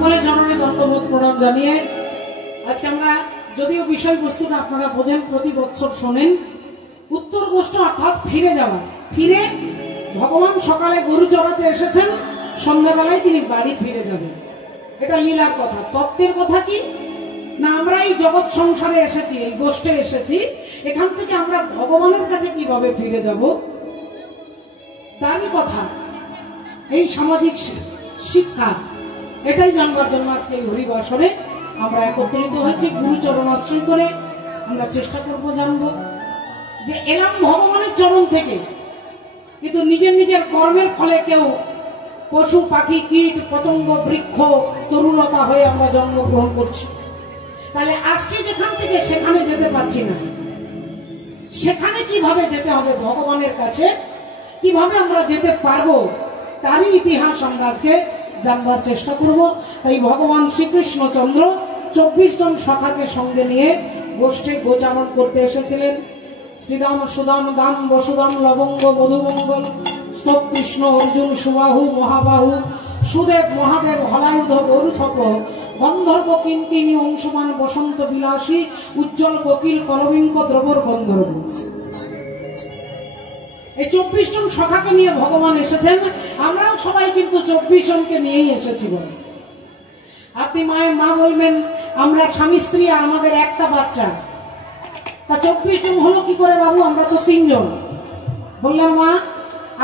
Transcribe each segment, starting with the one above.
সকলে জননী দণ্ডবোধ প্রণাম জানিয়ে আজকে আমরা যদিও বিষয়বস্তুটা আপনারা বোঝেন, প্রতি বছর শোনেন, উত্তর গোষ্ঠ অর্থাৎ ফিরে যাওয়া। ফিরে ভগবান সকালে গরু চড়াতে এসেছেন, সন্ধ্যাবেলায় তিনি বাড়ি ফিরে যাবেন। এটা লীলার কথা। তত্ত্বের কথা কি না, আমরা এই জগৎ সংসারে এসেছি, এই গোষ্ঠে এসেছি, এখান থেকে আমরা ভগবানের কাছে কিভাবে ফিরে যাব তারই কথা। এই সামাজিক শিক্ষা এটাই জানবার জন্য আজকে এই হরিবাসরে আমরা একত্রিত হয়েছি। গুরুচরণ আশ্রয় করে আমরা চেষ্টা করব জানবো যে এলাম ভগবানের চরণ থেকে, কিন্তু নিজের নিজের কর্মের ফলে কেউ পশু পাখি কীট পতঙ্গ বৃক্ষ তরুলতা হয়ে আমরা জন্মগ্রহণ করছি। তাহলে আসছি যেখান থেকে সেখানে যেতে পারছি না, সেখানে কিভাবে যেতে হবে ভগবানের কাছে, কিভাবে আমরা যেতে পারবো তারই ইতিহাস আমরা আজকে জানবার চেষ্টা করব। তাই ভগবান শ্রীকৃষ্ণচন্দ্র 24 জন সখাকে সঙ্গে নিয়ে গোষ্ঠে গোচারণ করতে এসেছিলেন। শ্রীদাম সুদাম দাম বসুদাম লবঙ্গ মধুমঙ্গল স্তব কৃষ্ণ অর্জুন সুবাহু মহাবাহু সুদেব মহাদেব হলায়ুধ গরুথপ গন্ধর্ব কিঙ্কিনী অংশমান বসন্ত বিলাসী উজ্জ্বল কোকিল কলবিঙ্ক দ্রবর গন্ধর্ব। এই 24 জন সখাকে নিয়ে ভগবান এসেছেন। আমরাও সবাই কিন্তু 24 জনকে নিয়েই এসেছি বলে। আপনি মায়ের মা বলবেন আমরা স্বামী স্ত্রী আর আমাদের একটা বাচ্চা, তা 24 জন হলো কি করে বাবু? আমরা তো 3 জন। বললাম মা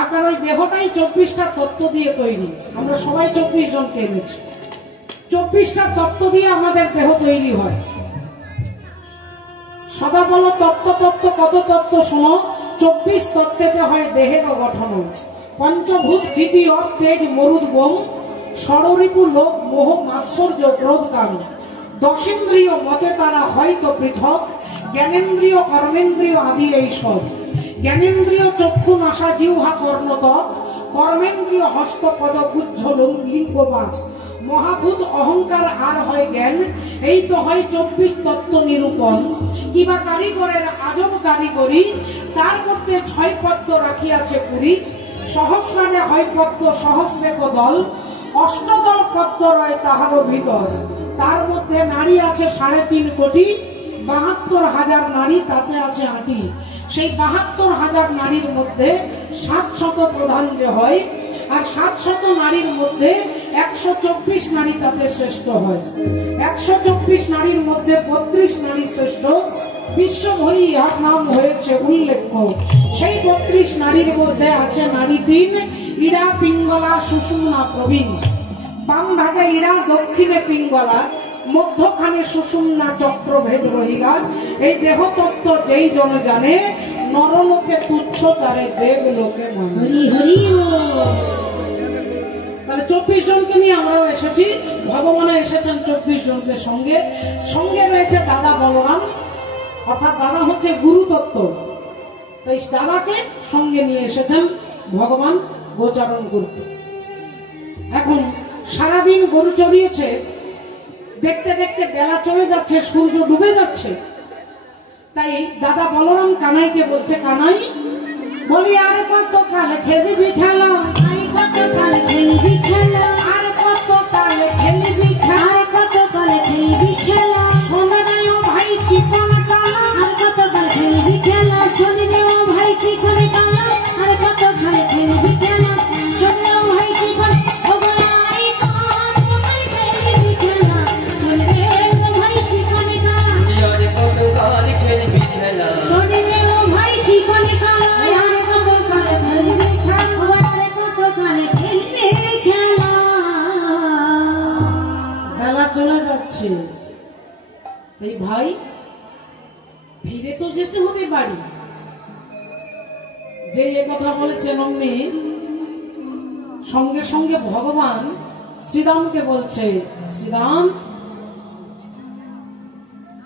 আপনার ওই দেহটাই 24টা তত্ত্ব দিয়ে তৈরি, আমরা সবাই 24 জনকে এনেছি। 24টা তত্ত্ব দিয়ে আমাদের দেহ তৈরি হয়। সদা বলো তত্ত্ব তত্ত্ব কত তত্ত্ব শোনো, 24 তত্ত্বেতে হয় দেহের গঠন। পঞ্চভূত ক্ষিতি অপ তেজ মরুদ বোম ষড়রিপু লোক মোহ মাৎসর্য ক্রোধ কাম। দশেন্দ্রিয় মতে তারা হয়তো পৃথক, জ্ঞানেন্দ্রিয় কর্মেন্দ্রিয় আদি এই সব। জ্ঞানেন্দ্রিয় চক্ষু নাসা জিহ্বা কর্ণতক, কর্মেন্দ্রিয় হস্ত পদ গুজ্জ লিঙ্গবাক। মহাভূত অহংকার আর হয় জ্ঞান, এই তো হয় 24 তত্ত্ব নিরূপণ। কিবা কারিগরের আজব কারিগরি, তার মধ্যে 6 পদ্ম রাখিয়াছে পুরী। সহস্রারে হয় পদ্ম সহস্রে বদল, অষ্টদল পদ্ম রয় তাহারও ভিতর। তার মধ্যে নারী আছে 3.5 কোটি, 72,000 নারী তাতে আছে আঁটি। সেই 72,000 নারীর মধ্যে 700 প্রধান যে হয়, আর 700 নারীর মধ্যে 124 নারী তাতে শ্রেষ্ঠ হয়। 124 নারীর মধ্যে 32 নারী শ্রেষ্ঠ, বিশ্বভরি ইহার নাম হয়েছে উল্লেখ্য। সেই 32 নারীর মধ্যে আছে নারী 3, ইড়া পিঙ্গলা সুষুম্না প্রবীণ। বাম ভাগে ইড়া, দক্ষিণে পিঙ্গলা, মধ্যখানে সুষুম্না চক্রভেদ রহিলা। এই দেহ তত্ত্ব যেই জন জানে, নরলোকে তুচ্ছ তারে দেব লোকে হরি হরি। তাহলে 24 জনকে নিয়ে আমরাও এসেছি, ভগবান এসেছেন 24 জনকে সঙ্গে। সঙ্গে রয়েছে দাদা বলরাম, অর্থাৎ দাদা হচ্ছে গুরু তত্ত্ব। তাই দাদাকে সঙ্গে নিয়ে এসেছেন ভগবান গোচারণ করতে। এখন সারাদিন গরু চড়িয়েছে, দেখতে দেখতে বেলা চলে যাচ্ছে, সূর্য ডুবে যাচ্ছে। তাই দাদা বলরাম কানাইকে বলছে, কানাই বলি আর কত কাল খেলবি খেলা, আর কত কাল খেলবি খেলা, আর কত কাল খেলবি খেলা, আর কত কাল খেলবি খেলা। শোনে না ও ভাই চিকন কালা, আর কত কাল খেলবি খেলা। শোনে না ও ভাই চিকন কালা, আর কত কাল খেলবি খেলা। শোনে ও ভাই চিকন এই ভাই ফিরে তো যেতে হবে বাড়ি। যে কথা বলেছেন অমনি সঙ্গে সঙ্গে ভগবান শ্রীরামকে বলছে, শ্রীরাম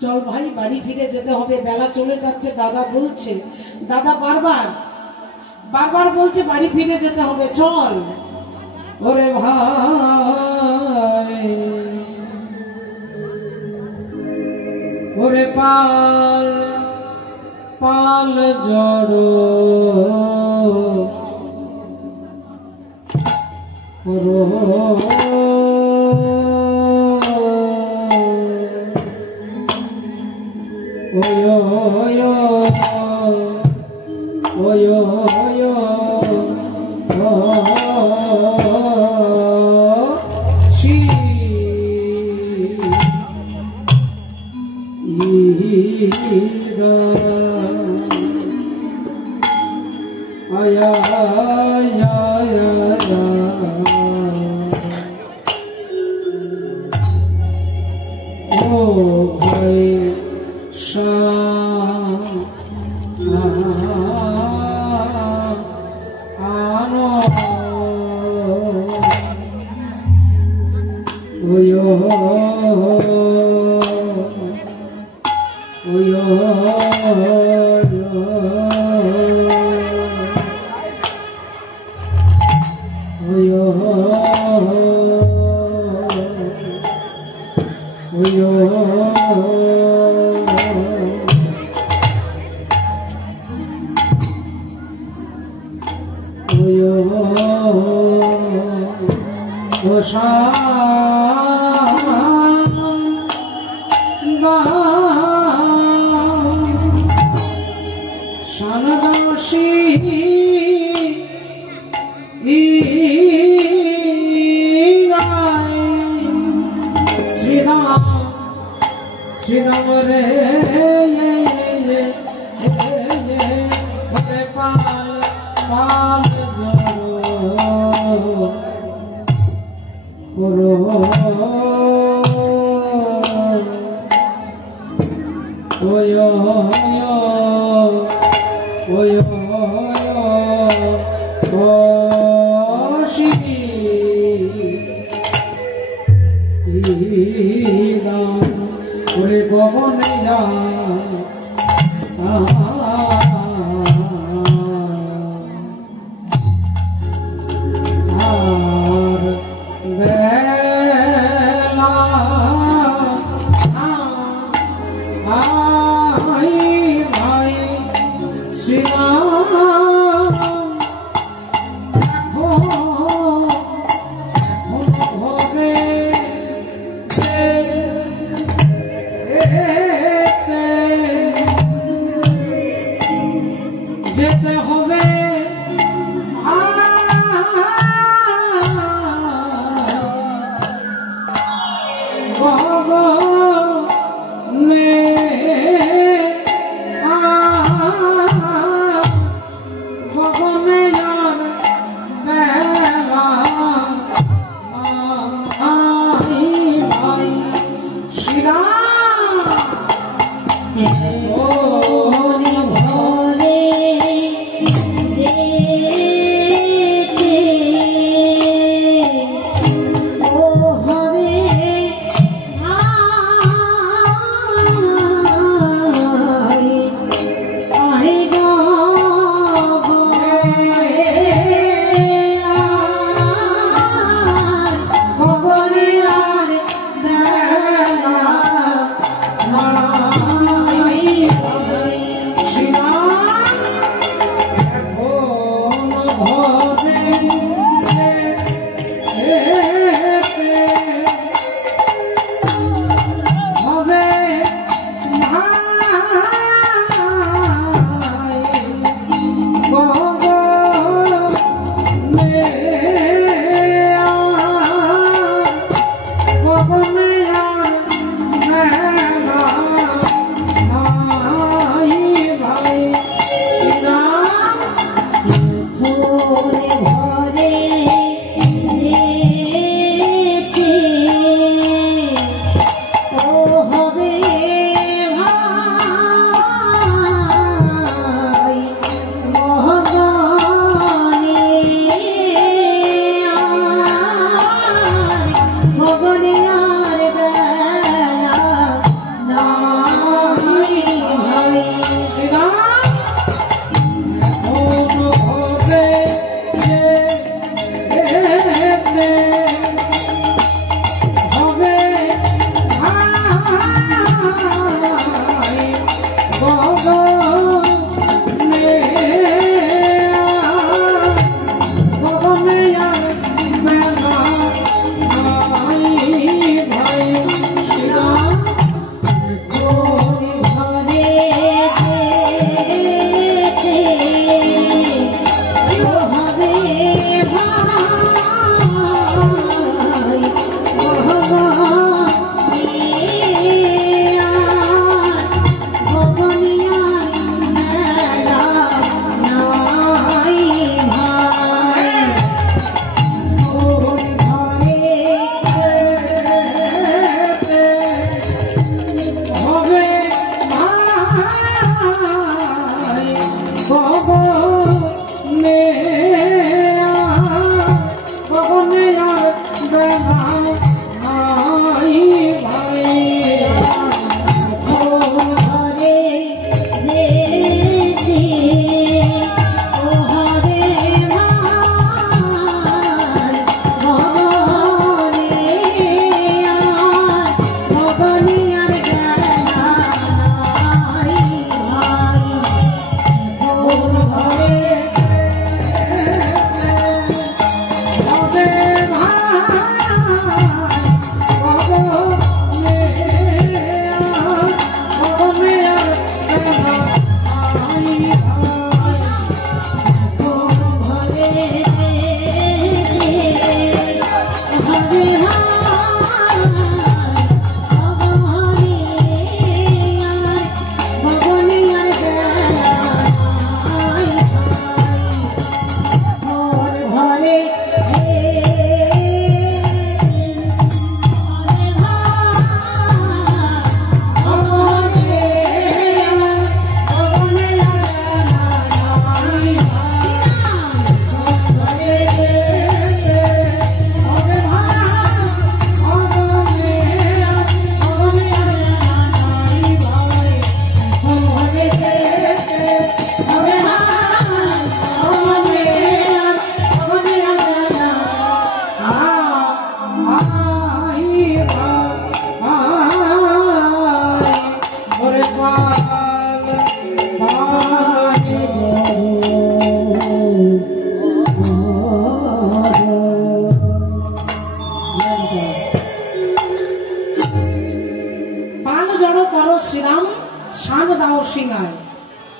চল ভাই বাড়ি ফিরে যেতে হবে, বেলা চলে যাচ্ছে। দাদা বলছে, দাদা বারবার বারবার বলছে বাড়ি ফিরে যেতে হবে, চল। ওরে ভাই ওরে পাল পাল জড়ো Bye.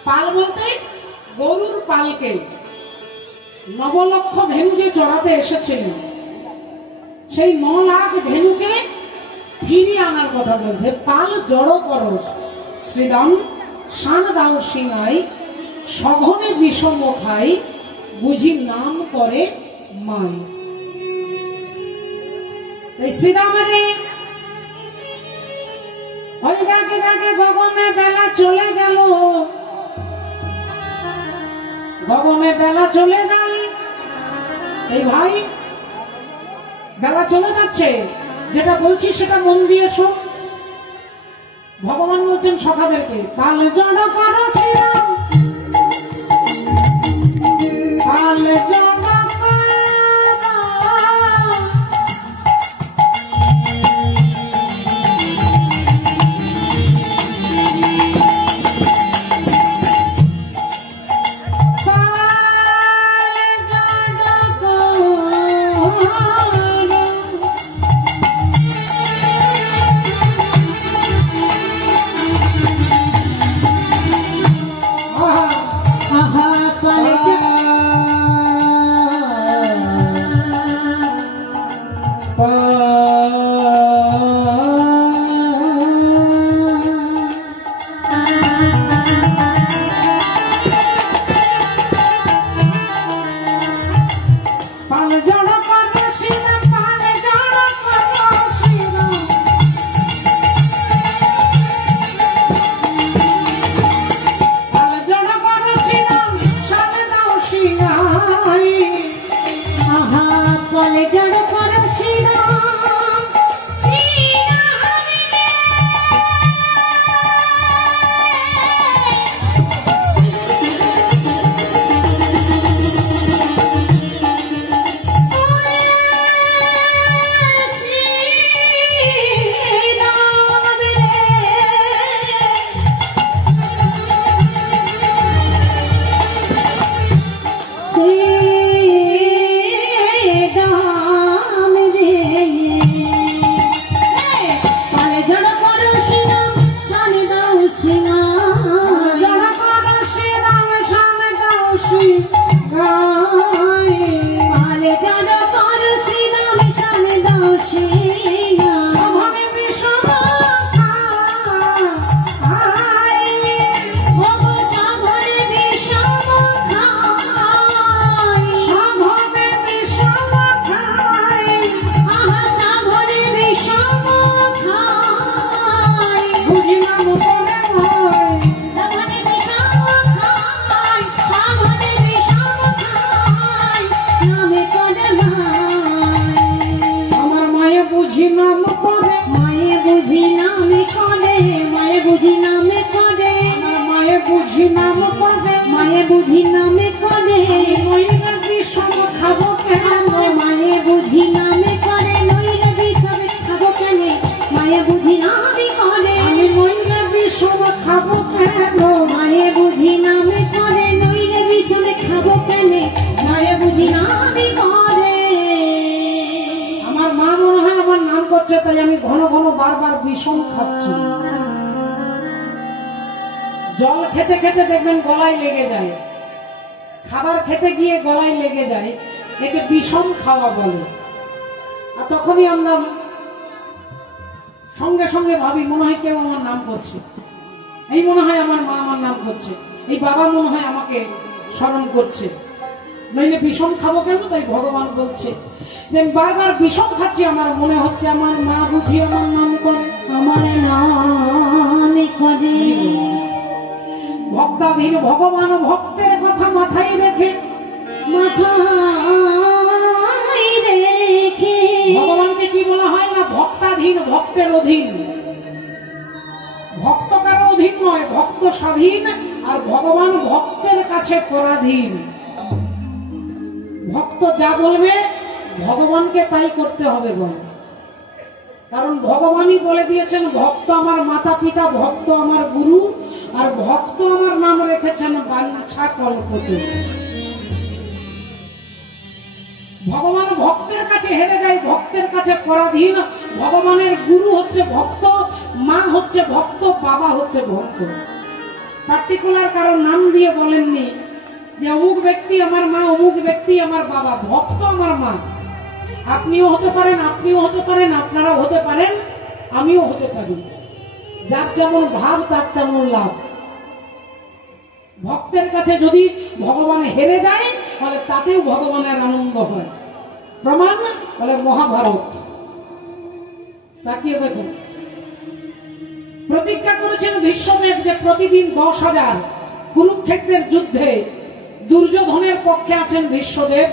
পাল বলতে গরুর পালকে নবলক্ষ ধেনু যে চড়াতে এসেছিলেন, সেই 9 লাখ ধেনুকে ফিরিয়ে আনার কথা বলছে। পাল জড়ো করস শ্রীরাম শান দাও সিংহাই, সঘনে বিষম খাই, বুঝি নাম করে মাই। এই শ্রীরামের ওই ডাকে ডাকে গগনে বেলা চলে গেল, গগনে বেলা চলে যায়। এই ভাই বেলা চলে যাচ্ছে, যেটা বলছি সেটা মন দিয়ে শোন। ভগবান বলছেন সখাদেরকে, পাল জড়ো করো শ্রীরাম, পাল জড়ো করো, তাই আমি ঘন ঘন বারবার বিষম খাচ্ছি। জল খেতে খেতে দেখবেন গলায় লেগে যায়, খাবার খেতে গিয়ে গলায় লেগে যায়, একে বিষম খাওয়া বলে। আর তখনই আমরা সঙ্গে সঙ্গে ভাবি মনে হয় কেউ আমার নাম করছে, এই মনে হয় আমার মা আমার নাম করছে, এই বাবা মনে হয় আমাকে স্মরণ করছে, নইলে বিষম খাবো কেন? তাই ভগবান বলছে যে আমি বারবার বিষম খাচ্ছি, আমার মনে হচ্ছে আমার মা বুঝি আমার নাম করে, আমার নাম করে। ভক্তাধীন ভগবান ভক্তের কথা মাথায় রেখে, মাথায় রেখে ভগবানকে কি বলা হয় না? ভক্তাধীন, ভক্তের অধীন। ভক্ত কারো অধীন নয়, ভক্ত স্বাধীন, আর ভগবান ভক্তের কাছে পরাধীন। ভক্ত যা বলবে ভগবানকে তাই করতে হবে বলে, কারণ ভগবানই বলে দিয়েছেন ভক্ত আমার মাতা পিতা, ভক্ত আমার গুরু, আর ভক্ত আমার নাম রেখেছেন বাঞ্ছা কল্পতরু। ভগবান ভক্তের কাছে হেরে যায়, ভক্তের কাছে পরাধীন। ভগবানের গুরু হচ্ছে ভক্ত, মা হচ্ছে ভক্ত, বাবা হচ্ছে ভক্ত। পার্টিকুলার কারো নাম দিয়ে বলেননি যে অমুক ব্যক্তি আমার মা, অমুক ব্যক্তি আমার বাবা। ভক্ত আমার মা, আপনিও হতে পারেন, আপনিও হতে পারেন, আপনারাও হতে পারেন, আমিও হতে পারি। যার যেমন ভাব তার তেমন লাভ। ভক্তের কাছে যদি ভগবান হেরে যায় তাহলে তাতেও ভগবানের আনন্দ হয়। প্রমাণ বলে মহাভারত। তাকিয়ে দেখুন, প্রতিজ্ঞা করেছেন বিশ্বদেব যে প্রতিদিন 10,000 কুরুক্ষেত্রের যুদ্ধে দুর্যোধনের পক্ষে আছেন বিশ্বদেব।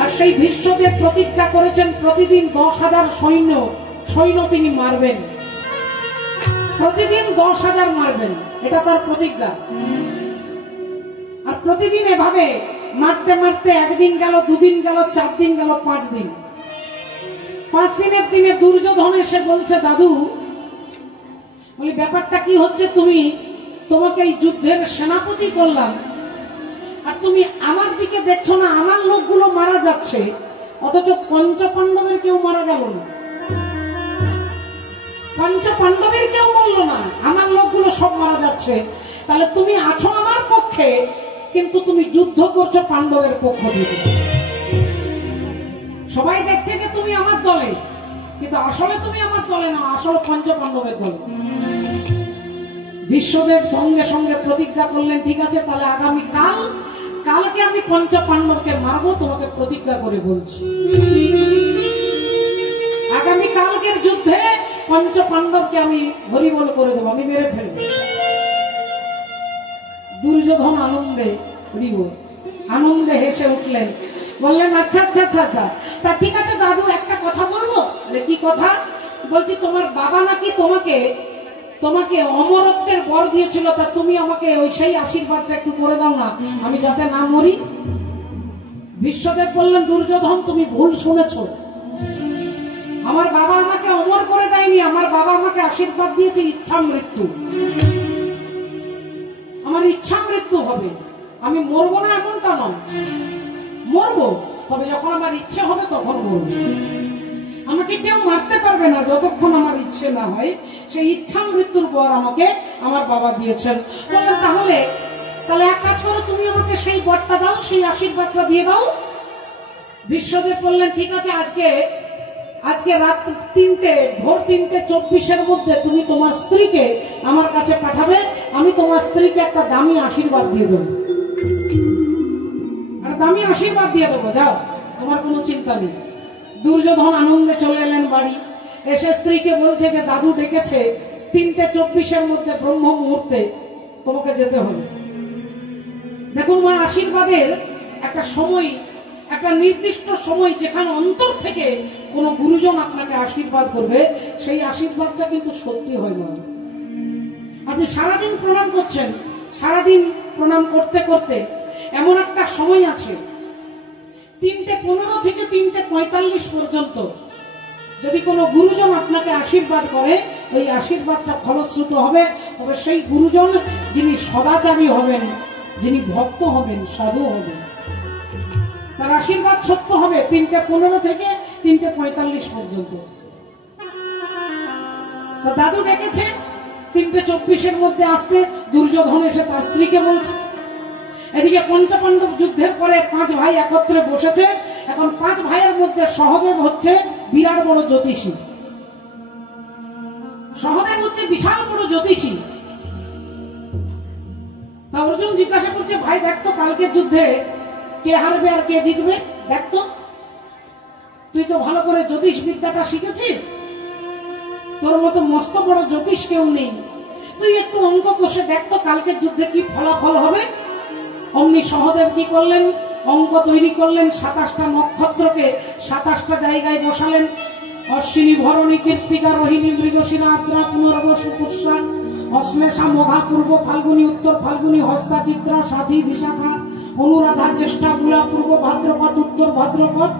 আর সেই বিশ্বদেব প্রতিজ্ঞা করেছেন প্রতিদিন 10,000 সৈন্য তিনি মারবেন, প্রতিদিন 10,000 মারবেন, এটা তার প্রতিজ্ঞা। আর প্রতিদিন এভাবে মারতে মারতে একদিন গেল, দুদিন গেল, 4 দিন গেল, 5 দিন। 5 দিনের দিনে দুর্যোধন এসে বলছে, দাদু বলি ব্যাপারটা কি হচ্ছে, তোমাকে এই যুদ্ধের সেনাপতি করলাম আর তুমি আমার দিকে দেখছো না, আমার লোকগুলো মারা যাচ্ছে, অথচ পঞ্চপাণ্ডবের কেউ মারা গেল না, পঞ্চপাণ্ডবের কেউ মরল না, আমার লোকগুলো সব মারা যাচ্ছে। তাহলে তুমি আছো আমার পক্ষে, কিন্তু তুমি যুদ্ধ করছো পাণ্ডবের পক্ষ থেকে। সবাই দেখছে যে তুমি আমার দলে, কিন্তু আসলে তুমি আমার দলে না, আসলে পঞ্চপাণ্ডবের দলে। বিশ্বদেব সঙ্গে সঙ্গে প্রতিজ্ঞা করলেন, ঠিক আছে তাহলে আগামী কালকে আমি পঞ্চপাণ্ডবকে মারবো, তোমাকে প্রতিজ্ঞা করে বলছি। আগামী কালকের যুদ্ধে পঞ্চপাণ্ডবকে আমি হরিবল করে দেবো, আমি মেরে ফেলবো। দুর্যোধন আনন্দে হেসে উঠলেন, বললেন আচ্ছা আচ্ছা আচ্ছা আচ্ছা, তা ঠিক আছে দাদু একটা কথা বলবো। কি কথা? বলছি তোমার বাবা নাকি তোমাকে অমরত্বের বর দিয়েছিল, তা তুমি আমাকে ওই সেই আশীর্বাদটা একটু করে দাও না, আমি যাতে না মরি। বিশ্বদেব বললেন, দুর্যোধন তুমি ভুল শুনেছো, আমার বাবা আমাকে অমর করে দেয়নি, আমার বাবা আমাকে আশীর্বাদ দিয়েছে ইচ্ছা মৃত্যু। আমার ইচ্ছা মৃত্যু হবে, আমি মরবো না এমনটা নয়, মরবো, তবে যখন আমার ইচ্ছে হবে তখন মরবো। আমাকে কেউ মারতে পারবে না যতক্ষণ আমার ইচ্ছে না হয়, সেই ইচ্ছা মৃত্যুর পর আমাকে আমার বাবা দিয়েছেন। বললেন তাহলে এক কাজ করো, তুমি আমাকে সেই বরটা দাও, সেই আশীর্বাদটা দিয়ে দাও। বিশ্বদেব বললেন ঠিক আছে, আজকে রাত 3টে, ভোর 3:24 মধ্যে তুমি তোমার স্ত্রীকে আমার কাছে পাঠাবে, আমি তোমার স্ত্রীকে একটা দামি আশীর্বাদ দিয়ে দেবো, আর দামি আশীর্বাদ দিয়ে দেবো, যাও, তোমার কোনো চিন্তা নেই। দুর্যোধন আনন্দে চলে এলেন বাড়ি, এসে স্ত্রীকে বলছে যে দাদু ডেকেছে 3:24 মধ্যে ব্রহ্ম মুহূর্তে তোমাকে যেতে হবে। দেখুন মার আশীর্বাদের একটা সময়, একটা নির্দিষ্ট সময় যেখানে অন্তর থেকে কোন গুরুজন আপনাকে আশীর্বাদ করবে, সেই আশীর্বাদটা কিন্তু সত্যি হয় না। আপনি সারাদিন প্রণাম করছেন, সারাদিন প্রণাম করতে করতে এমন একটা সময় আছে 3:15 থেকে 3:45 পর্যন্ত যদি কোনো গুরুজন আপনাকে আশীর্বাদ করে, ওই আশীর্বাদটা ফলশ্রুত হবে। তবে সেই গুরুজন যিনি সদাচারী হবেন, যিনি ভক্ত হবেন, সাধু হবেন, তার আশীর্বাদ সত্য হবে 3:15 থেকে 3:45 পর্যন্ত। দাদু ডেকেছে 3:24 মধ্যে আসতে, দুর্যোধন এসে তার স্ত্রীকে বলছে। এদিকে পঞ্চপাণ্ডব যুদ্ধের পরে 5 ভাই একত্রে বসেছে। এখন 5 ভাইয়ের মধ্যে সহদেব হচ্ছে বিরাট বড় জ্যোতিষী, সহদেব হচ্ছে বিশাল বড় জ্যোতিষী। তা অর্জুন জিজ্ঞাসা করছে, ভাই দেখতো কালকের যুদ্ধে কে হারবে আর কে জিতবে, দেখতো, তুই তো ভালো করে জ্যোতিষ বিদ্যাটা শিখেছিস, তোর মতো মস্ত বড় জ্যোতিষ কেউ নেই, তুই একটু অঙ্ক কষে দেখতো কালকের যুদ্ধে কি ফলাফল হবে। অমনি সহদেব কি করলেন, অঙ্ক তৈরি করলেন, 27টা নক্ষত্রকে 27টা জায়গায় বসালেন। অশ্বিনী, ভরণী, কৃত্তিকা, রোহিণী, মৃগশিরা, আদ্রা, পুনর্বসু, পুষ্যা, অশ্লেষা, মঘা, পূর্ব ফাল্গুনী, উত্তর ফাল্গুনী, হস্তা, চিত্রা, সাথী, বিশাখা, অনুরাধা, জ্যেষ্ঠা, মূলা, পূর্ব ভাদ্রপদ, উত্তর ভাদ্রপদ,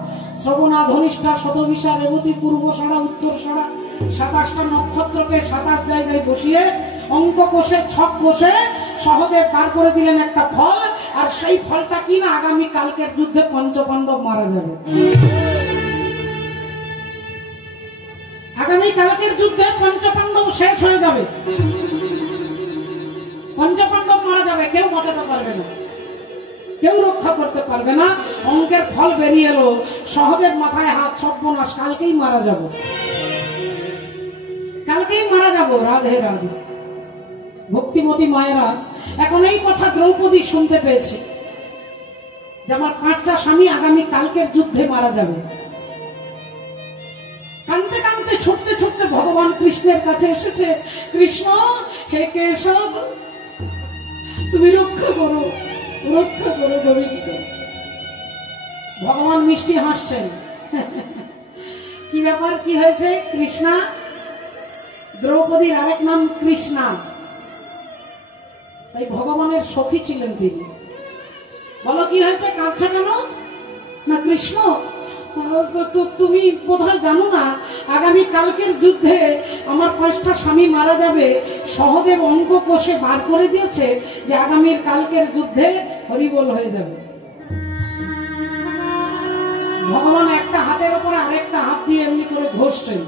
শ্রবণা, ধনিষ্ঠা, শতবিশা, রেবতী, পূর্বষাঢ়া, উত্তরষাঢ়া, 27টা নক্ষত্রকে 27 জায়গায় বসিয়ে অঙ্ক কষে, ছক কষে সহদেব বার করে দিলেন একটা ফল। আর সেই ফলটা কি না, আগামী কালকের যুদ্ধে পঞ্চপাণ্ডব মারা যাবে। আগামী কালকের যুদ্ধে পঞ্চপাণ্ডব শেষ হয়ে যাবে। পঞ্চপাণ্ডব মারা যাবে, কেউ বাঁচাতে পারবে না, কেউ রক্ষা করতে পারবে না। অঙ্কের ফল বেরিয়ে এলো, সহদেব মাথায় হাত, সর্বনাশ, কালকেই মারা যাব, কালকেই মারা যাব। রাধে রাধে। ভক্তিমতী মায়েরা, এখন এই কথা দ্রৌপদী শুনতে পেয়েছে যে আমার 5টা স্বামী আগামী কালকের যুদ্ধে মারা যাবে। কাঁদতে কাঁদতে ছুটতে ছুটতে ভগবান কৃষ্ণের কাছে এসেছে। কৃষ্ণ, হে কেশব, তুমি রক্ষা করো, রক্ষা করো গোবিন্দ। ভগবান মিষ্টি হাসছেন। কি ব্যাপার, কি হয়েছে? কৃষ্ণা, দ্রৌপদীর আরেক নাম কৃষ্ণা, তাই ভগবানের সখী ছিলেন তিনি। বলো কি হয়েছে, কাঁদছো কেন? না কৃষ্ণ, তুমি বোধহয় জানো না আগামী কালকের যুদ্ধে আমার 5টা স্বামী মারা যাবে। সহদেব অঙ্ক কষে বার করে দিয়েছে যে আগামীর কালকের যুদ্ধে হরিবোল হয়ে যাবে। ভগবান একটা হাতের উপরে আরেকটা হাত দিয়ে এমনি করে ঘষছেন,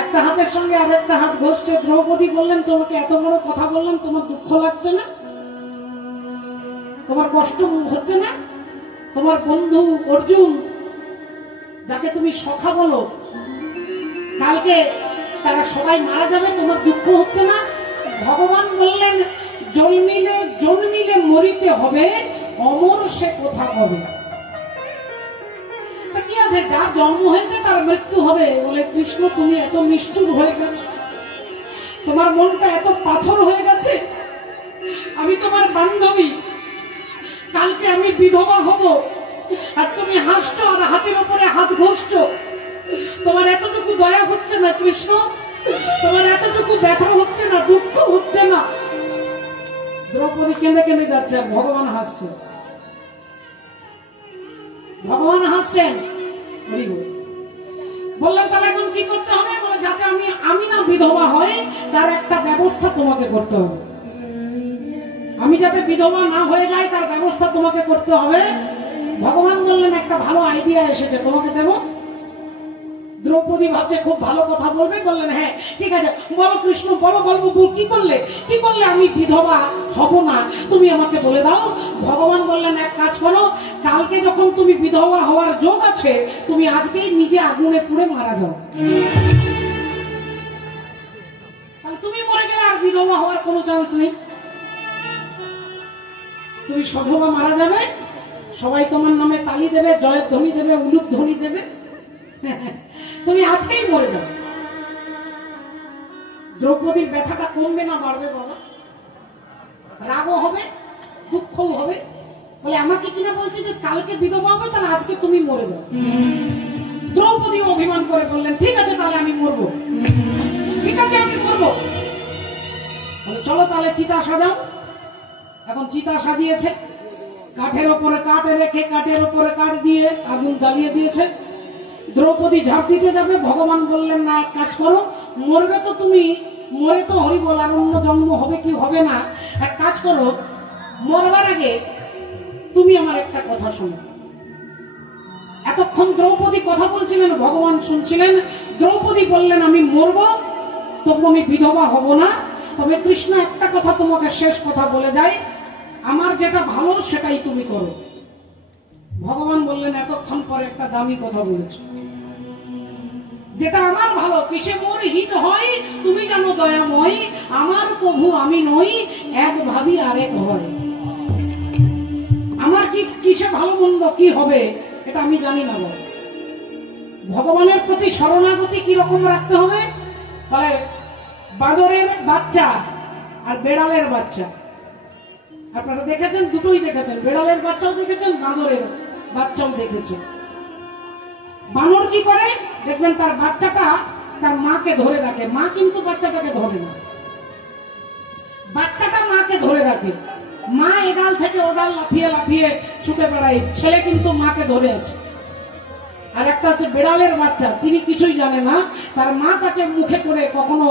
একটা হাতের সঙ্গে আরেকটা হাত ঘষছে। দ্রৌপদী বললেন, তোমাকে এত বড় কথা বললাম, তোমার দুঃখ লাগছে না? তোমার কষ্ট হচ্ছে না? তোমার বন্ধু অর্জুন, যাকে তুমি সখা বলো, কালকে তারা সবাই মারা যাবে, তোমার দুঃখ হচ্ছে না? ভগবান বললেন, জন্মিলে জন্মিলে মরিতে হবে, অমর সে কোথা হবে। কি আছে, যার জন্ম হয়েছে তার মৃত্যু হবে। বলে কৃষ্ণ, তুমি এত নিষ্ঠুর হয়ে গেছো, তোমার মনটা এত পাথর হয়ে গেছে। আমি তোমার বান্ধবী, কালকে আমি বিধবা হব, আর তুমি হাসছো আর হাতের উপরে হাত ঘষছো। তোমার এতটুকু দয়া হচ্ছে না কৃষ্ণ? তোমার এতটুকু ব্যথা হচ্ছে না, দুঃখ হচ্ছে না? দ্রৌপদী কেঁদে কেঁদে যাচ্ছে, ভগবান হাসছেন, ভগবান হাসছেন। বললেন, তাহলে এখন কি করতে হবে? বলে, যাতে আমি না বিধবা হয় তার একটা ব্যবস্থা তোমাকে করতে হবে। আমি যাতে বিধবা না হয়ে যাই তার ব্যবস্থা তোমাকে করতে হবে। ভগবান বললেন, একটা ভালো আইডিয়া এসেছে, তোমাকে দেব। দ্রৌপদী ভাবছে খুব ভালো কথা বলবে। বললেন, হ্যাঁ ঠিক আছে, বলো কৃষ্ণ, বলো, বলবো। কি করলে, কি করলে আমি বিধবা হব না, তুমি আমাকে বলে দাও। ভগবান বললেন, এক কাজ করো, কালকে যখন তুমি বিধবা হওয়ার যোগ আছে, তুমি আজকেই নিজে আগুনে পুড়ে মারা যাও। তুমি মরে গেলে আর বিধবা হওয়ার কোনো চান্স নেই, তুমি সধবা মারা যাবে। সবাই তোমার নামে তালি দেবে, জয়ের ধ্বনি দেবে, উলুক ধ্বনি দেবে, তুমি আজকেই মরে যাবে। দ্রৌপদীর ব্যথাটা কমবে না বাড়বে বাবা? রাগও হবে, দুঃখও হবে। বলে, আমাকে কিনা বলছে যে কালকে বিধবা হবে, তাহলে আজকে তুমি মরে যাও। দ্রৌপদী অভিমান করে বললেন, ঠিক আছে তাহলে আমি মরবো, ঠিক আছে আমি মরবো। চলো তাহলে চিতা সাজাও। এখন চিতা সাজিয়েছে, কাঠের ওপরে কাঠ রেখে কাঠের ওপরে কাঠ দিয়ে আগুন জ্বালিয়ে দিয়েছে। দ্রৌপদী ঝাঁপ দিতে যাবে, ভগবান বললেন, না এক কাজ করো, মরবে তো তুমি, মরে তো হরিবল, আর অন্য জন্ম হবে কি হবে না, এক কাজ করো, মরবার আগে তুমি আমার একটা কথা শোনো। এতক্ষণ দ্রৌপদী কথা বলছিলেন, ভগবান শুনছিলেন। দ্রৌপদী বললেন, আমি মরবো, তবু আমি বিধবা হব না। তবে কৃষ্ণ, একটা কথা তোমাকে শেষ কথা বলে যায়, আমার যেটা ভালো সেটাই তুমি করো। ভগবান বললেন, এতক্ষণ পরে একটা দামি কথা বলেছ, যেটা আমার ভালো, কিসে মোর হিত হয় তুমি জানো দয়াময়, আমার প্রভু আমি নই, এক ভাবি আরেক হয়। আমার কি কিসে ভালো মন্দ কি হবে এটা আমি জানি না। ভগবানের প্রতি শরণাগতি কি রকম রাখতে হবে? বলে, বাঁদরের বাচ্চা আর বেড়ালের বাচ্চা, আপনারা দেখেছেন, দুটোই দেখেছেন, বেড়ালের বাচ্চাও দেখেছেন, বাঁদরের বাচ্চাও দেখেছেন। বানর কি করে দেখবেন, তার বাচ্চাটা তার মাকে ধরে রাখে, মা কিন্তু বাচ্চাটাকে ধরে না, বাচ্চাটা মাকে ধরে রাখে। মা এডাল থেকে ওডাল লাফিয়ে লাফিয়ে ছুটে বেড়ায়, ছেলে কিন্তু মাকে ধরে আছে। আর একটা হচ্ছে বেড়ালের বাচ্চা, তিনি কিছুই জানে না, তার মা তাকে মুখে করে কখনো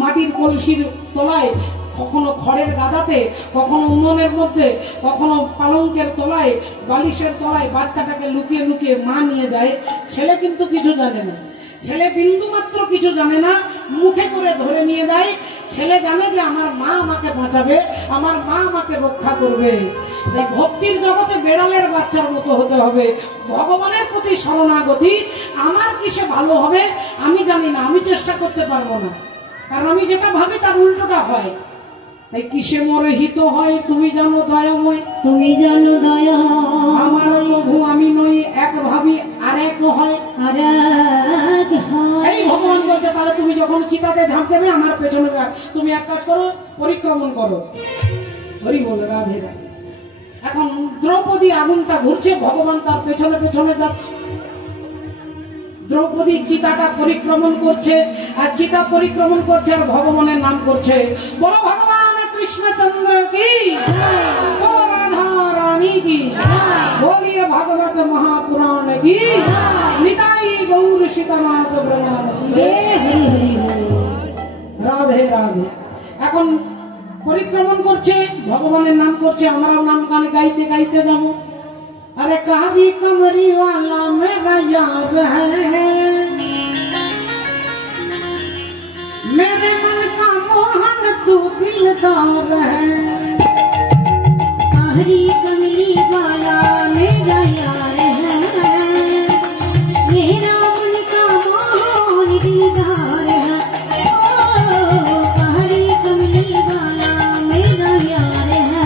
মাটির কলসির তলায়, কখনো খড়ের গাদাতে, কখনো উনুনের মধ্যে, কখনো পালঙ্কের তলায়, বালিশের তলায় বাচ্চাটাকে লুকিয়ে লুকিয়ে মা নিয়ে যায়। ছেলে কিন্তু কিছু জানে না, ছেলে বিন্দু মাত্র কিছু জানে না। মুখে করে ধরে নিয়ে যায়। ছেলে জানে যে আমার মা আমাকে বাঁচাবে, আমার মা আমাকে রক্ষা করবে। তাই ভক্তির জগতে বেড়ালের বাচ্চার মতো হতে হবে, ভগবানের প্রতি শরণাগতি। আমার কিসে ভালো হবে আমি জানি না, আমি চেষ্টা করতে পারবো না, কারণ আমি যেটা ভাবি তার উল্টোটা হয়। তাই কিসে মোরে হিত হয় তুমি জানো দয়াময়, তুমি জানো দয়া আমার লঘু আমি নই, এক ভাবি আর এক হয়। আর এক হয়। এই ভগবান বলছে তাহলে তুমি যখন চিতাতে ঝাঁপ দেবে আমার পেছনে তুমি এক কাজ করো, পরিক্রমণ করো। হরি বল রাধে রাধে। এখন দ্রৌপদী আগুনটা ঘুরছে, ভগবান তার পেছনে পেছনে যাচ্ছে। দ্রৌপদী চিতাটা পরিক্রমণ করছে, আর চিতা পরিক্রমণ করছে আর ভগবানের নাম করছে। বলো ভগবান কৃষ্ণচন্দ্র কি, বলো রাধা রানী কি, बोलिए भागवत महापुराण की, निताई गौर सीतानाथ ब्रह्मानंदे। রাধে রাধে। এখন পরিক্রমণ করছে, ভগবানের নাম করছে, আমরাও নাম গান গাইতে গাইতে যাব। अरे कहावी कमरी वाला मेरा यार है, मेरे मन का मोहन तू दिलदार है। हरी कमली वाला मेरा यार है, मेरा मन का मोहन दिलदार है। ओ हरी कमली वाला मेरा यार है,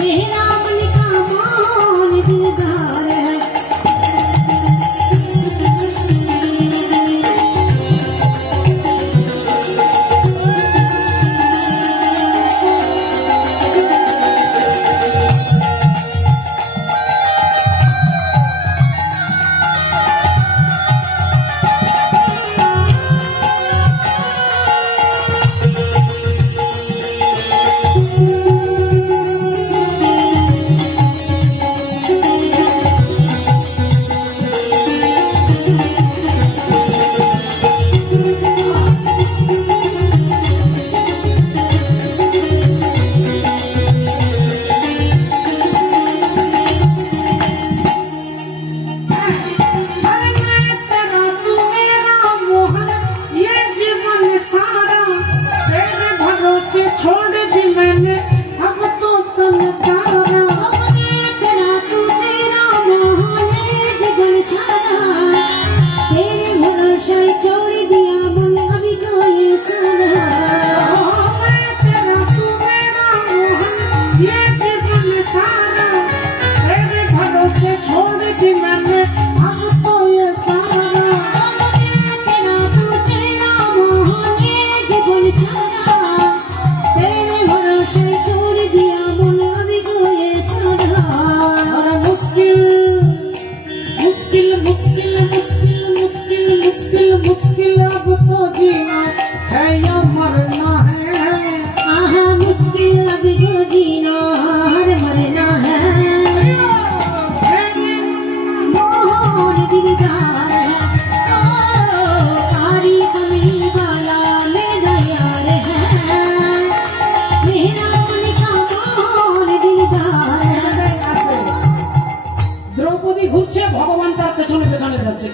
मेरा मन का मोहन दिलदार है।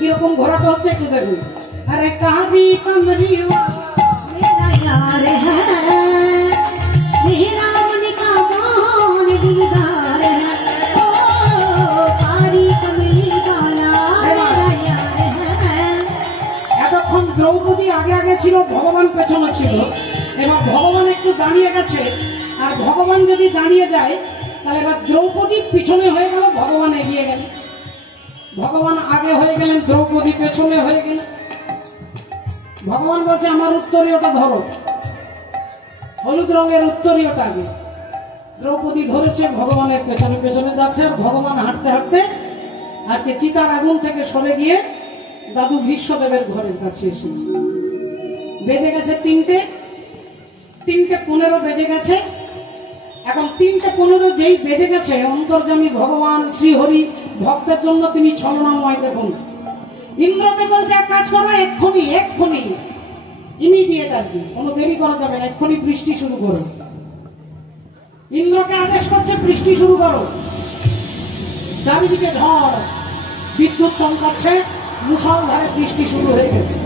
কিরকম ঘোরাটা হচ্ছে একটু দেখুন। আরে কাবি কমরি मेरा यार है, मेरा मन का मोहन दिलदार है। ओ कारी कमली वाला मेरा यार है। এতক্ষণ দ্রৌপদী আগে আগে ছিল, ভগবান পেছনে ছিল। এবার ভগবান একটু দাঁড়িয়ে গেছে, আর ভগবান যদি দাঁড়িয়ে যায় তাহলে এবার দ্রৌপদী পিছনে হয়ে গেল, ভগবান এগিয়ে গেল। ভগবান আগে হয়ে গেলেন, দ্রৌপদী পেছনে হয়ে গেলেন। ভগবান বলছে আমার উত্তরীয়টা ধরো, হলুদ রঙের উত্তরীয়টা আগে। দ্রৌপদী ধরেছে, ভগবানের পেছনে পেছনে যাচ্ছে, আর ভগবান হাঁটতে হাঁটতে আজকে চিতার আগুন থেকে সরে গিয়ে দাদু ভীষ্মদেবের ঘরের কাছে এসেছে। বেজে গেছে 3:15 বেজে গেছে। এখন 3:15 যেই বেজে গেছে, অন্তর্যামী ভগবান শ্রীহরি ভক্তের জন্য তিনি ছলনাময়। দেখুন ইন্দ্রকে বলছে এক কাজ করো, এক্ষুনি ইমিডিয়েট, আর কি কোনো দেরি করা যাবে না, এক্ষুনি বৃষ্টি শুরু করো। ইন্দ্রকে আদেশ করছে বৃষ্টি শুরু করো। চারিদিকে ঝড়, বিদ্যুৎ চমকাচ্ছে, মুষলধারে বৃষ্টি শুরু হয়ে গেছে।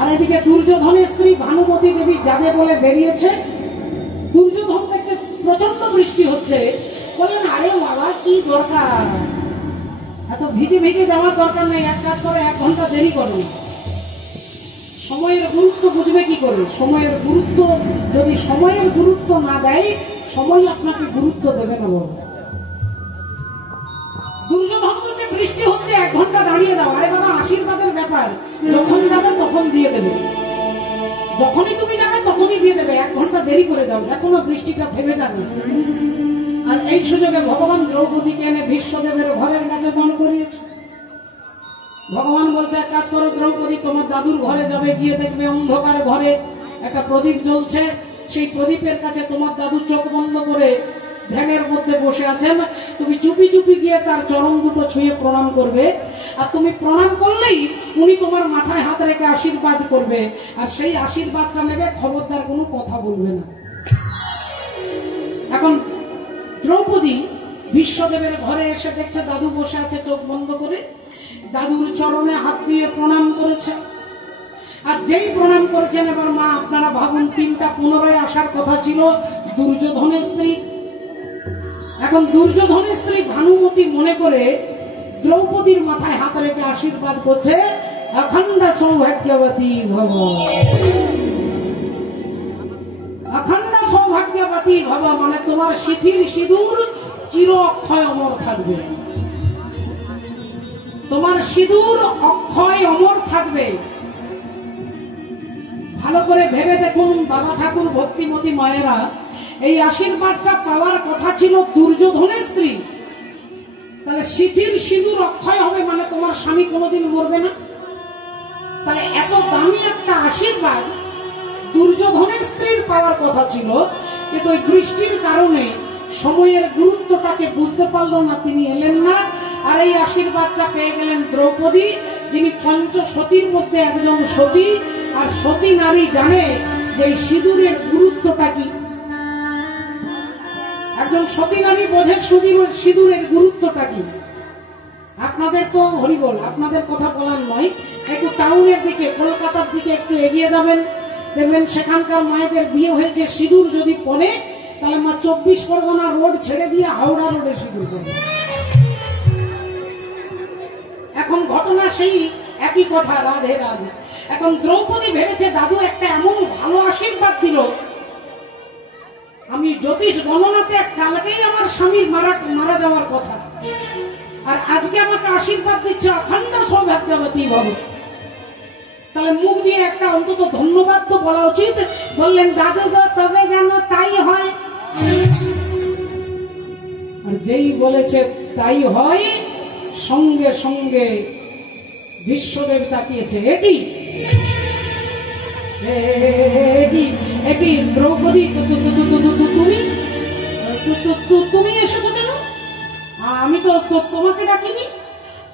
আর এদিকে দুর্যোধনের স্ত্রী ভানুমতী দেবী যাবে বলে বেরিয়েছে। দুর্যোধন দেখতে প্রচন্ড বৃষ্টি হচ্ছে, বললেন আরে বাবা কি দরকার, এত ভিজে ভিজে যাওয়ার দরকার নেই, এক কাজ করে 1 ঘন্টা দেরি করো। সময়ের গুরুত্ব বুঝবে কি করে? সময়ের গুরুত্ব যদি সময়ের গুরুত্ব না দেয়, সময় আপনাকে গুরুত্ব দেবে না। বলো দুর্যোধন বলছে বৃষ্টি হচ্ছে, 1 ঘন্টা দাঁড়িয়ে দাও। আরে বাবা আশীর্বাদের ব্যাপার, যখন যাবে তখন দিয়ে দেবে, যখনই তুমি যাবে তখনই দিয়ে দেবে, 1 ঘন্টা দেরি করে যাও, দেখো না বৃষ্টিটা থেমে যাবে। আর এই সুযোগে ভগবান দ্রৌপদীকে এনে ভীষ্মদেবের ঘরের কাছে দাঁড় করিয়েছে। ভগবান বলছে এক কাজ করো দ্রৌপদী, তোমার দাদুর ঘরে যাবে, গিয়ে দেখবে অন্ধকার ঘরে একটা প্রদীপ জ্বলছে, সেই প্রদীপের কাছে তোমার দাদু চোখ বন্ধ করে ধ্যানের মধ্যে বসে আছেন। তুমি চুপি চুপি গিয়ে তার চরণ দুটো ছুঁয়ে প্রণাম করবে, আর তুমি প্রণাম করলেই উনি তোমার মাথায় হাত রেখে আশীর্বাদ করবে, আর সেই আশীর্বাদটা নেবে, খবরদার কোনো কথা বলবে না। এখন দ্রৌপদী ভীষ্মদেবের ঘরে এসে দেখছে দাদু বসে আছে চোখ বন্ধ করে, দাদুর চরণে হাত দিয়ে প্রণাম করেছে। আর যেই প্রণাম করেছেন, এবার মা আপনারা ভাবুন 3টা পুনরায় আসার কথা ছিল দুর্যোধনের স্ত্রী। এখন দুর্যোধনের স্ত্রী ভানুমতী মনে করে দ্রৌপদীর মাথায় হাত রেখে আশীর্বাদ করছে, অখণ্ড সৌভাগ্যবতী ভব, অখণ্ড সৌভাগ্যবতী ভব, মানে তোমার সিথির সিঁদুর চির অক্ষয় অমর থাকবে, তোমার সিঁদুর অক্ষয় অমর থাকবে। ভালো করে ভেবে দেখুন বাবা ঠাকুর, ভক্তিমতী মায়েরা, এই আশীর্বাদটা পাওয়ার কথা ছিল দুর্যোধনের স্ত্রী, তাহলে সিথির সিঁদুর অক্ষয় হবে মানে তোমার স্বামী কোনোদিন মরবে না। তাই এত দামি একটা আশীর্বাদ দুর্যোধনের স্ত্রীর পাওয়ার কথা ছিল, কিন্তু ওই বৃষ্টির কারণে সময়ের গুরুত্বটাকে বুঝতে পারলো না, তিনি এলেন না। আর এই আশীর্বাদটা পেয়ে গেলেন দ্রৌপদী, যিনি পঞ্চসতীর মধ্যে একজন সতী, আর সতী নারী জানে যে এই সিঁদুরের গুরুত্বটা কি। একজন সতী নারী বোঝে সিঁদুরের গুরুত্বটা কি। আপনাদের তো হরিবল, আপনাদের কথা বলার নয়, একটু টাউনের দিকে, কলকাতার দিকে একটু এগিয়ে যাবেন, দেখবেন সেখানকার মায়েদের বিয়ে হয়েছে, সিঁদুর যদি পরে তাহলে মা 24 পরগনা রোড ছেড়ে দিয়ে হাওড়া রোডে সিঁদুর পরে। এখন ঘটনা সেই একই কথা, রাধে রাধে। এখন দ্রৌপদী ভেবেছে দাদু একটা এমন ভালো আশীর্বাদ দিল, আমি জ্যোতিষ গণনাতে কালকেই আমার স্বামীর মারা যাওয়ার কথা, আর আজকে আমাকে আশীর্বাদ দিচ্ছে অখণ্ড সৌভাগ্যবতী ভব। তাহলে মুখ দিয়ে একটা অন্তত ধন্যবাদ তো বলা উচিত। বললেন দাদু গো তবে যেন তাই হয়। আর যেই বলেছে তাই হয়, সঙ্গে সঙ্গে বিশ্বদেব তাকিয়েছে, একই দ্রৌপদী তুমি এসেছো কেন? আমি তো তোমাকে ডাকিনি,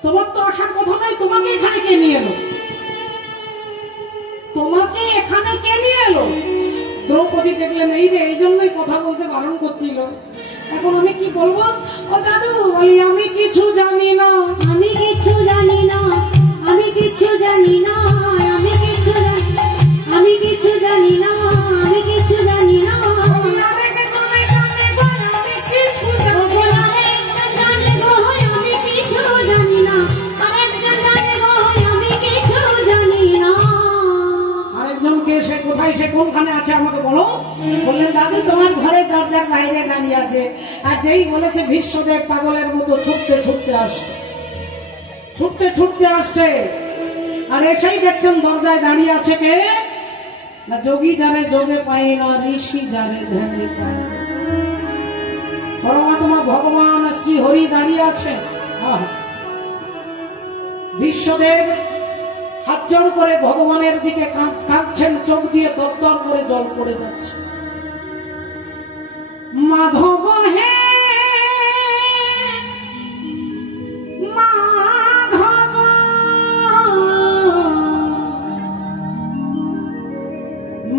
তোমার তো আসার কথা নয়, তোমাকে এখানে কে নিয়ে এলো? তোমাকে এখানে কে নিয়ে এলো? দ্রৌপদী দেখলেন এই রে, এই জন্যই কথা বলতে বারণ করছিল। এখন আমি কি বলবো? ও দাদু বলি আমি কিছু জানি না, আমি কিছু জানি না, আমি কিছু জানি না, আমি কিছু জানি না, আমি কিছু জানি না, আমি কিছু জানি না। কোথায় সে কোনখানে আছে আমাকে বলো। বললেন দাদু তোমার ঘরের দরজার বাইরে দাঁড়িয়ে আছে। আর যেই বলেছে ভীষ্মদেব পাগলের মতো ছুটতে ছুটতে আসছে, ছুটতে ছুটতে আসছে, আর এসেই দেখছেন দরজায় দাঁড়িয়ে আছে কে না, যোগী যারে যোগে পাই না, ঋষি যারে ধ্যানে পাই না, পরমাত্মা ভগবান শ্রী হরি দাঁড়িয়ে আছেন। বিশ্বদেব হাত জোড় করে ভগবানের দিকে কাঁদছেন, চোখ দিয়ে দরদর করে জল পড়ে যাচ্ছে। মাধব হে মাধব,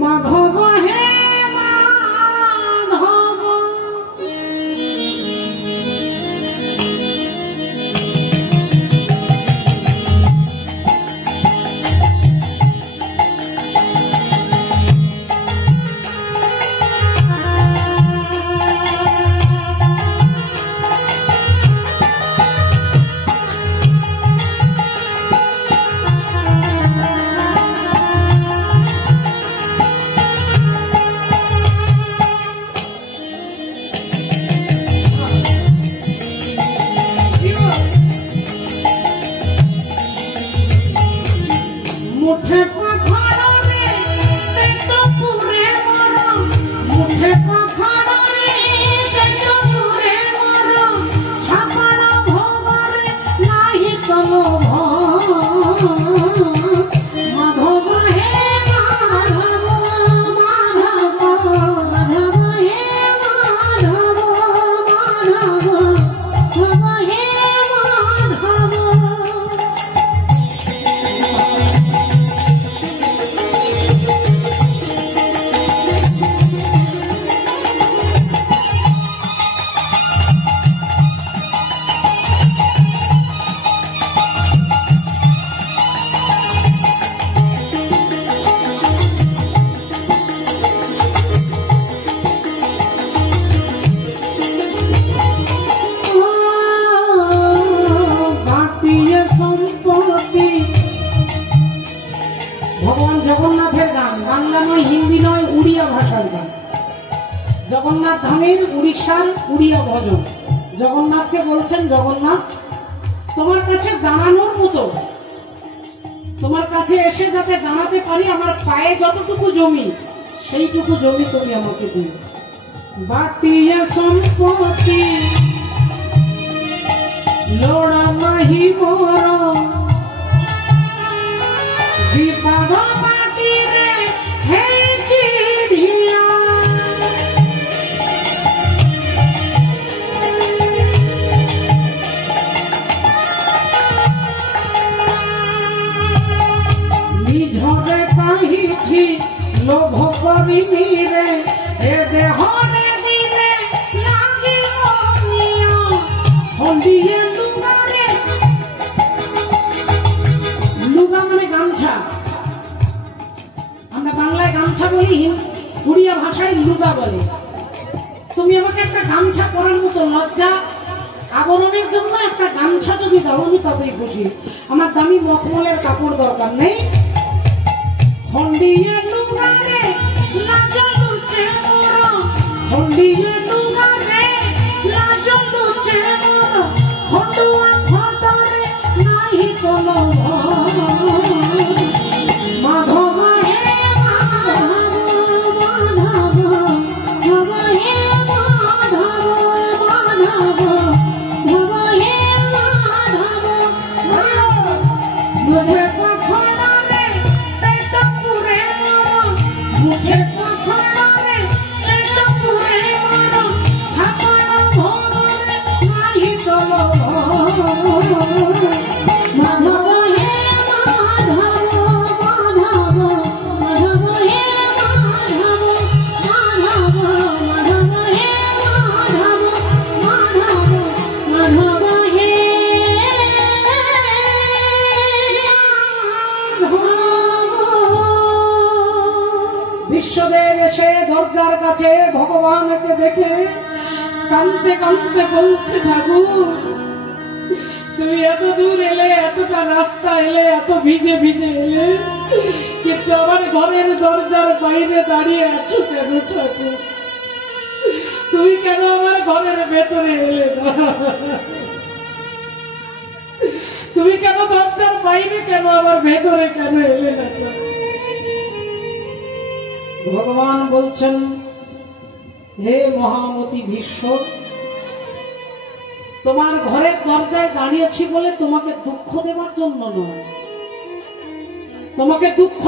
মাধব হে মাধব, ভাষার গান। জগন্নাথ ধামের উড়িষ্যার উড়িয়া ভজন। জগন্নাথকে বলছেন, জগন্নাথ তোমার কাছে দাঁড়ানোর মতো, তোমার কাছে এসে যাতে দাঁড়াতে পারি, আমার পায়ে যতটুকু জমি সেইটুকু জমি তুমি আমাকে দিও। বাটিয়া সম্পত্তি লোড়া মাহি মোর, বিপদ মাটিরে হেইছি ঢিয়া। নিঝরে কাহিছি লোভ করিবি রে, এ দেহরে দিলে লাগিল নিয়া। হন্ডিয়ে লুগারে, লুগা মানে গামছা, আমরা বাংলায় গামছা বলি, উড়িয়া ভাষায় লুগা বলে। তুমি আমাকে একটা গামছা পরার মতো, লজ্জা আবরণের জন্য একটা গামছা যদি দাও আমি তাতেই খুশি, আমার দামি মখমলের কাপড় দরকার নেই। হন্ডিয়ে লুগারে লাজলু চেমর, হন্ডিয়ে লুগারে লাজলু চেমর, খটুয়া খটরে নাহি কোনো মাধব হে মাধব, মাধব মাধব হে মাধব, মাধব মাধব হে মাধব। মুখে পখরে পেট পুরে মর, মুখে পখরে পেট পুরে মর, ছাপড় ভরে নাহি তল। মাধব হে মাধব, মাধব মাধব হে মাধব, মাধব মাধব হে মাধব, মাধব মাধব হে মাধব। বিশ্বদেব এসে দরজার কাছে ভগবানকে দেখে কাঁদতে কাঁদতে বলছে, ঠাকুর তুমি এত দূর এলে, এতটা রাস্তা এলে, এত ভিজে ভিজে এলে, কিন্তু আমার ঘরের দরজার বাইরে দাঁড়িয়ে আছো কেন ঠাকুর? তুমি কেন আমার ঘরের ভেতরে এলে না? তুমি কেন দরজার বাইরে, কেন আমার ভেতরে কেন এলে না? ভগবান বলছেন, হে মহামতি ভীষ্ম, তোমার ঘরের দরজায় দাঁড়িয়েছি বলে তোমাকে দুঃখ দেওয়ার জন্য নয়, তোমাকে দুঃখ